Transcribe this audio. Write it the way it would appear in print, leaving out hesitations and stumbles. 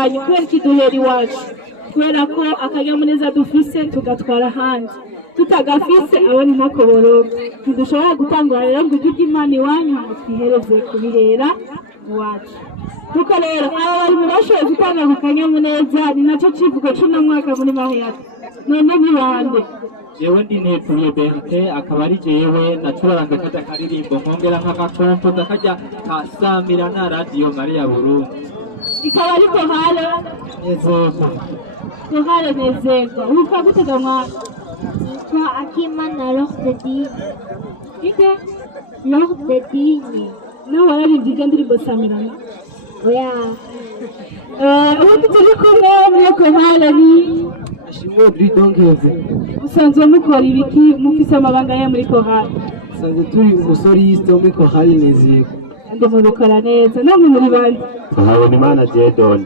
iwanyu kubera ikiduhera iwacu kubera ko akanyamuneza dufise tugatwara ahandi tutagafise abo ni makoboro ntidushobora gutangura rero ngo ujye imana iwanyu ngo twihereze kubihera iwacu kuko rero aba bari mu bashoboye gutanga ku kanyamuneza ni nacyo kivugo c'uno mwaka muri maheyata none ni bande jewe ndi Nepfuye Bertin akaba ari jewe naturaranga kajya akaririmbo nkongera nk'agakompo ndakarya ka Samirana Radio Mariya Burundi ikaba ari Chorale Nezerwa. Chorale Nezerwa witwa gute ga mwana Kwa Akimana Lorde Dini. ike Lorde Dini. nawe wararivye iryo ndirimbo Samirana Oya. ubundi turi kumwe muri Chorale ni Ashimwe Bridongeze. musanzwe mukora ibiki mufise amabanga ya muri Chorale Sanze turi umusoriste wo muri Chorale Nezerwa. ndi mubikora neza namwe muri bande Tuhabonimana Jedon.